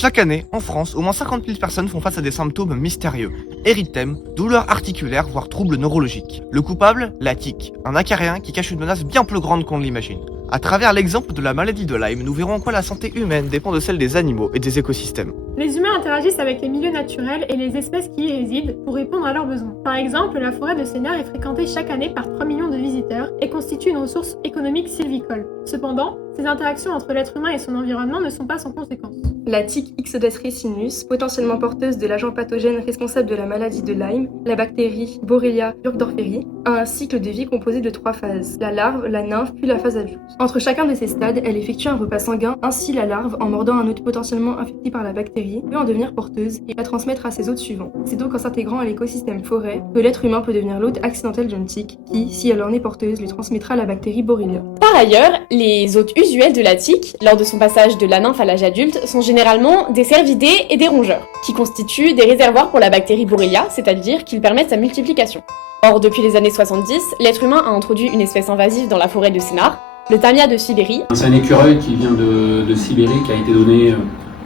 Chaque année, en France, au moins 50 000 personnes font face à des symptômes mystérieux. Érythème, douleurs articulaires, voire troubles neurologiques. Le coupable, la tique, un acarien qui cache une menace bien plus grande qu'on ne l'imagine. À travers l'exemple de la maladie de Lyme, nous verrons en quoi la santé humaine dépend de celle des animaux et des écosystèmes. Les humains interagissent avec les milieux naturels et les espèces qui y résident pour répondre à leurs besoins. Par exemple, la forêt de Sénart est fréquentée chaque année par 3 millions de visiteurs et constitue une ressource économique sylvicole. Cependant, ces interactions entre l'être humain et son environnement ne sont pas sans conséquences. La tique Ixodes ricinus, potentiellement porteuse de l'agent pathogène responsable de la maladie de Lyme, la bactérie Borrelia burgdorferi, a un cycle de vie composé de 3 phases, la larve, la nymphe puis la phase adulte. Entre chacun de ces stades, elle effectue un repas sanguin, ainsi la larve, en mordant un hôte potentiellement infecté par la bactérie, peut en devenir porteuse et la transmettre à ses hôtes suivants. C'est donc en s'intégrant à l'écosystème forêt que l'être humain peut devenir l'hôte accidentel d'une tique qui, si elle en est porteuse, lui transmettra la bactérie Borrelia. Par ailleurs, les hôtes usuels de la tique, lors de son passage de la nymphe à l'âge adulte, sont généralement des cervidés et des rongeurs, qui constituent des réservoirs pour la bactérie Borrelia, c'est-à-dire qu'ils permettent sa multiplication. Or, depuis les années 70, l'être humain a introduit une espèce invasive dans la forêt de Sénart, le tamia de Sibérie. C'est un écureuil qui vient de Sibérie, qui a été donné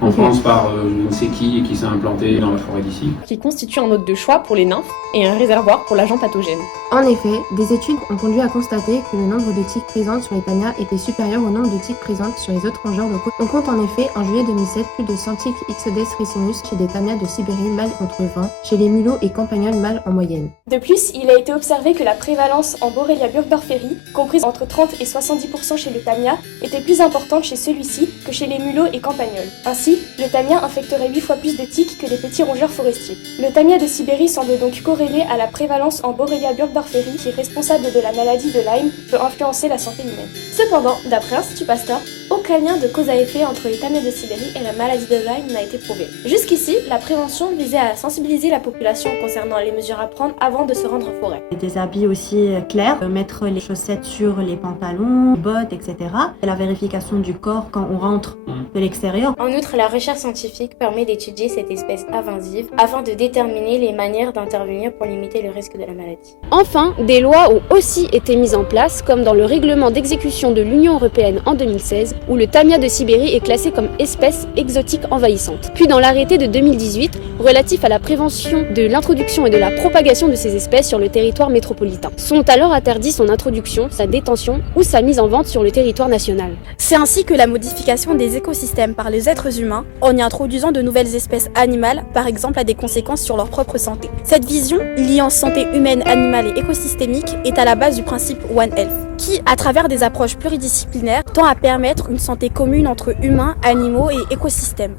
en France par je ne sais qui et qui s'est implanté dans la forêt d'ici. Qui constitue un hôte de choix pour les nymphes et un réservoir pour l'agent pathogène. En effet, des études ont conduit à constater que le nombre de tiques présentes sur les tamias était supérieur au nombre de tiques présentes sur les autres rongeurs locaux. On compte en effet, en juillet 2007, plus de 100 tiques Ixodes ricinus chez des tamias de Sibérie mâles contre 20, chez les mulots et campagnols mâles en moyenne. De plus, il a été observé que la prévalence en Borrelia burgdorferi, comprise entre 30 et 70% chez le tamia, était plus importante chez celui-ci que chez les mulots et campagnols. Ainsi, le tamia infecterait 8 fois plus de tiques que les petits rongeurs forestiers. Le tamia de Sibérie semble donc corrélé à la prévalence en Borrelia burgdorferi, qui est responsable de la maladie de Lyme, peut influencer la santé humaine. Cependant, d'après Institut Pasteur, aucun lien de cause à effet entre les tamias de Sibérie et la maladie de Lyme n'a été prouvé. Jusqu'ici, la prévention visait à sensibiliser la population concernant les mesures à prendre avant de se rendre en forêt. Des habits aussi clairs, mettre les chaussettes sur les pantalons, les bottes, etc. Et la vérification du corps quand on rentre de l'extérieur. En outre, la recherche scientifique permet d'étudier cette espèce invasive afin de déterminer les manières d'intervenir pour limiter le risque de la maladie. Enfin, des lois ont aussi été mises en place, comme dans le règlement d'exécution de l'Union européenne en 2016, où le tamia de Sibérie est classé comme espèce exotique envahissante. Puis dans l'arrêté de 2018, relatif à la prévention de l'introduction et de la propagation de ces espèces sur le territoire métropolitain. Sont alors interdits son introduction, sa détention ou sa mise en vente sur le territoire national. C'est ainsi que la modification des écosystèmes par les êtres humains, en y introduisant de nouvelles espèces animales, par exemple, a des conséquences sur leur propre santé. Cette vision, liant santé humaine, animale et écosystémique, est à la base du principe One Health, qui, à travers des approches pluridisciplinaires, tend à permettre une santé commune entre humains, animaux et écosystèmes.